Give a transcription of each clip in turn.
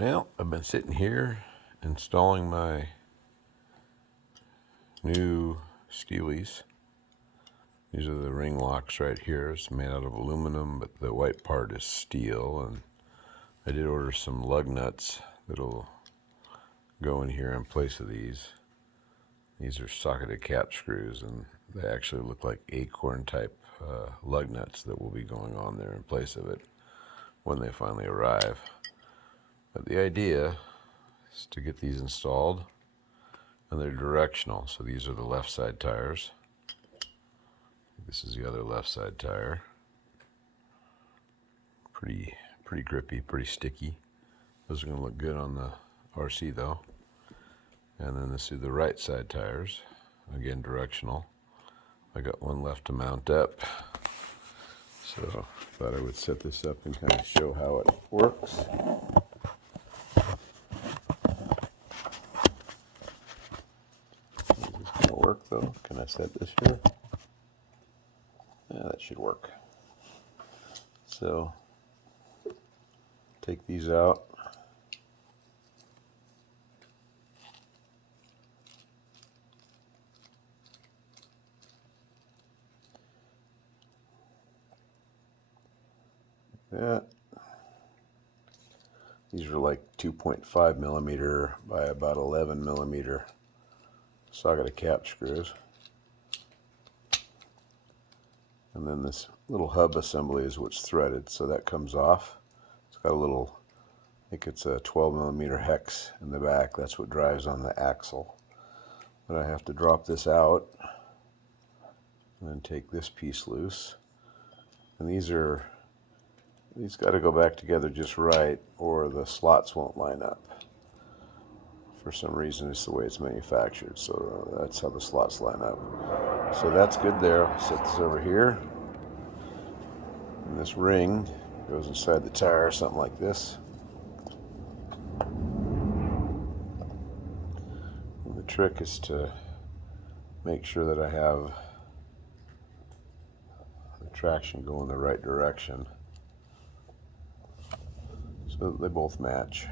Well, I've been sitting here installing my new Steelies. These are the ring locks right here. It's made out of aluminum, but the white part is steel. And I did order some lug nuts that'll go in here in place of these. These are socketed cap screws, and they actually look like acorn type lug nuts that will be going on there in place of it when they finally arrive. But the idea is to get these installed, and they're directional. So these are the left side tires. This is the other left side tire. Pretty grippy, pretty sticky. Those are going to look good on the RC though. And then this is the right side tires. Again, directional. I got one left to mount up. So I thought I would set this up and kind of show how it works. Is this going to work though? Can I set this here? Yeah, that should work. So take these out. Yeah. These are like 2.5 millimeter by about 11 millimeter socketed cap screws. And then this little hub assembly is what's threaded, so that comes off. It's got a little, I think it's a 12 millimeter hex in the back. That's what drives on the axle. But I have to drop this out and then take this piece loose. And these got to go back together just right, or the slots won't line up. For some reason, it's the way it's manufactured, so that's how the slots line up. So that's good there. I'll set this over here. And this ring goes inside the tire, something like this. And the trick is to make sure that I have the traction go in the right direction, so that they both match,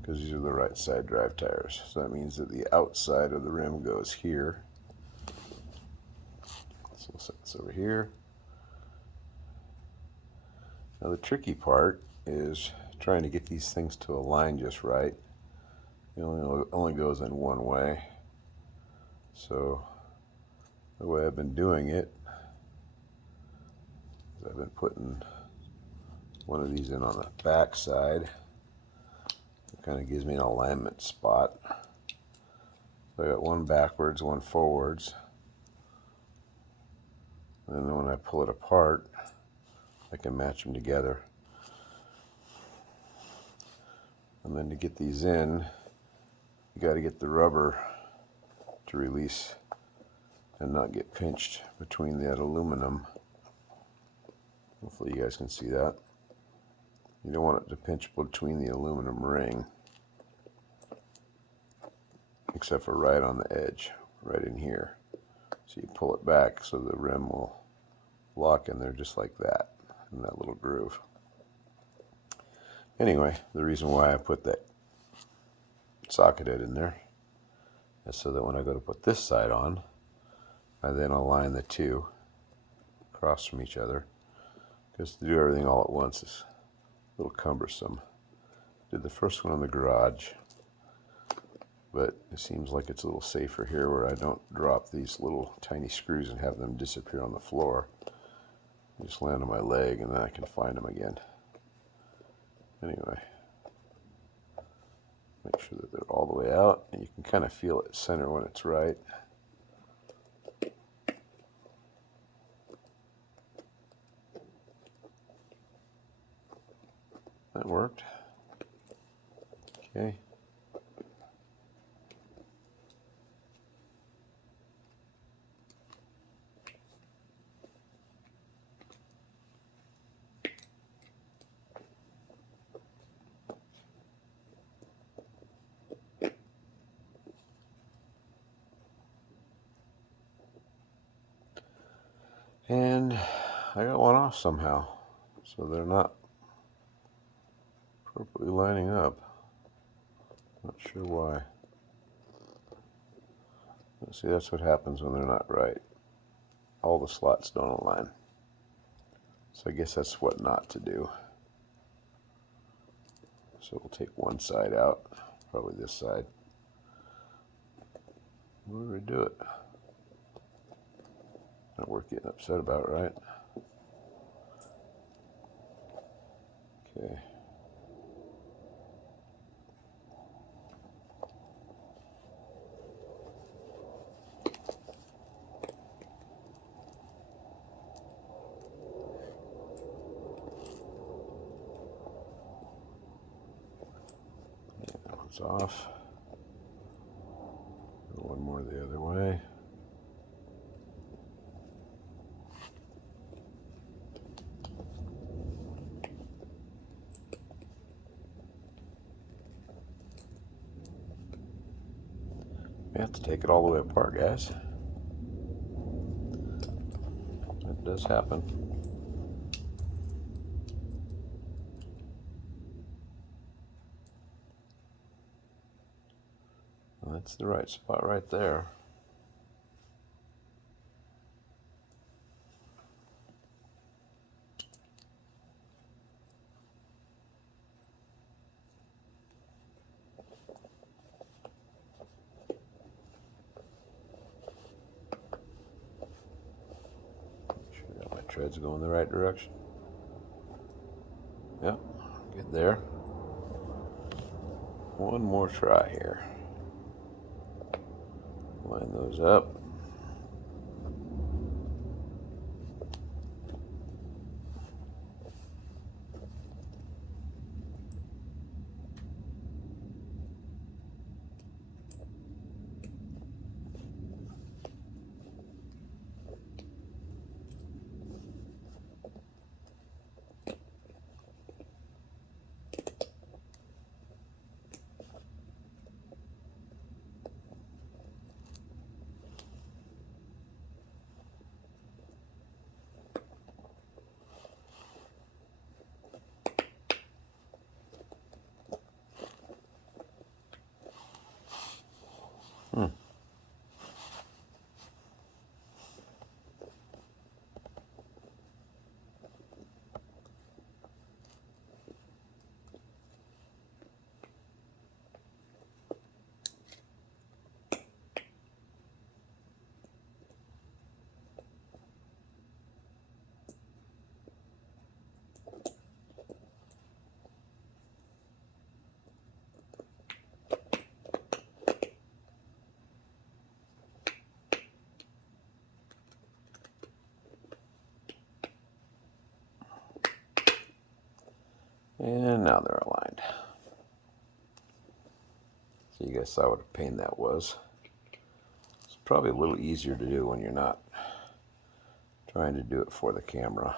because these are the right side drive tires. So that means that the outside of the rim goes here. So we'll set this over here. Now the tricky part is trying to get these things to align just right. It only goes in one way. So the way I've been doing it is I've been putting one of these in on the back side. It kind of gives me an alignment spot. So I got one backwards, one forwards. And then when I pull it apart, I can match them together. And then to get these in, you got to get the rubber to release and not get pinched between that aluminum. Hopefully you guys can see that. You don't want it to pinch between the aluminum ring, except for right on the edge, right in here. So you pull it back so the rim will lock in there just like that, in that little groove. Anyway, the reason why I put that socket head in there is so that when I go to put this side on, I then align the two across from each other, because to do everything all at once is a little cumbersome. Did the first one in the garage, but it seems like it's a little safer here where I don't drop these little tiny screws and have them disappear on the floor. I just land on my leg and then I can find them again. Anyway, make sure that they're all the way out, and you can kind of feel it center when it's right. That worked. Okay. And I got one off somehow, so they're not perfectly lining up. Not sure why. See, that's what happens when they're not right. All the slots don't align. So I guess that's what not to do. So we'll take one side out, probably this side. Where do we do it? Not worth getting upset about, right? Okay. That one's off. One more the other way. We have to take it all the way apart, guys. It does happen. Well, that's the right spot right there. My treads going the right direction. Yep, get there. One more try here. Line those up. And now they're aligned. So you guys saw what a pain that was. It's probably a little easier to do when you're not trying to do it for the camera.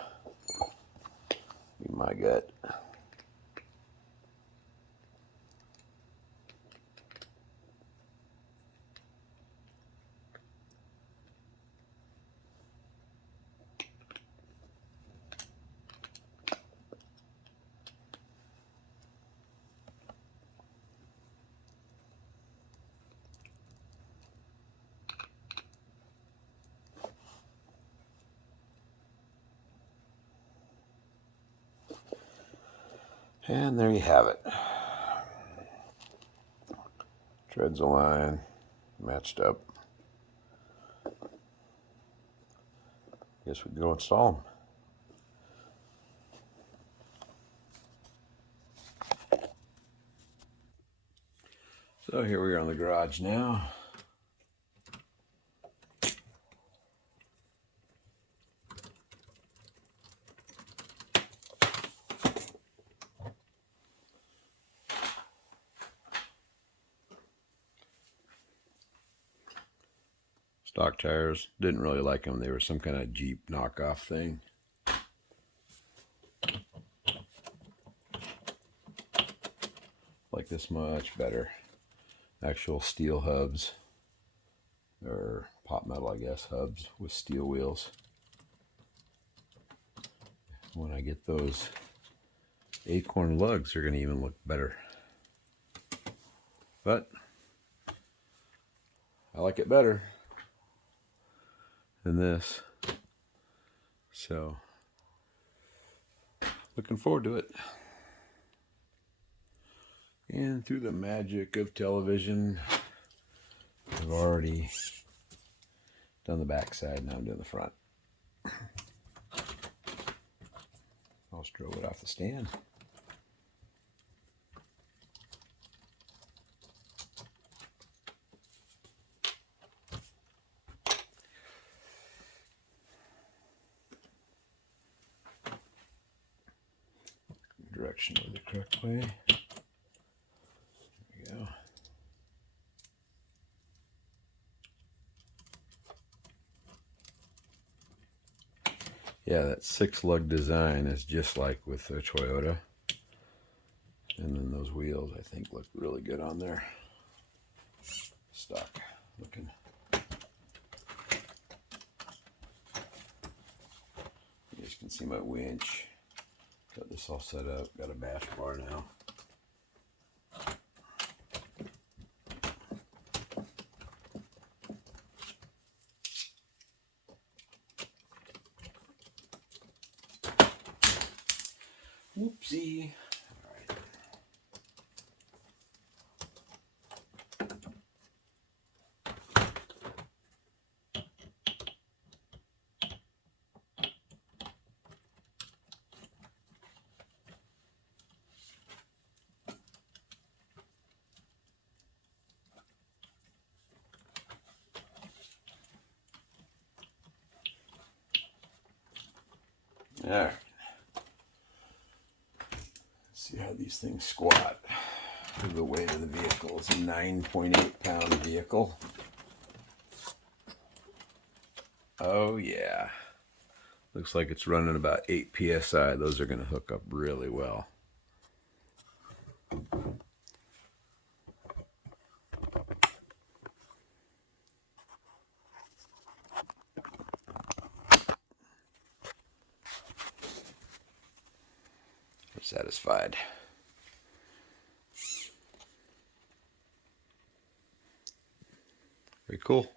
Be my gut. And there you have it. Treads aligned, matched up. Guess we can go install them. So here we are in the garage now. Stock tires. Didn't really like them. They were some kind of Jeep knockoff thing. Like this much better. Actual steel hubs. Or pot metal, I guess, hubs with steel wheels. When I get those Acorn lugs are going to even look better. But I like it better than this. So, looking forward to it. And through the magic of television, I've already done the back side, now I'm doing the front. I'll just drove it off the stand. Direction of the correct way. There we go. Yeah, that 6-lug design is just like with the Toyota. And then those wheels, I think, look really good on there. Stock looking. You guys can see my winch. Got this all set up. Got a bash bar now. Whoopsie. All right. All right. See how these things squat. The weight of the vehicle. It's a 9.8-pound vehicle. Oh yeah. Looks like it's running about 8 psi. Those are going to hook up really well. I'm satisfied. Very cool.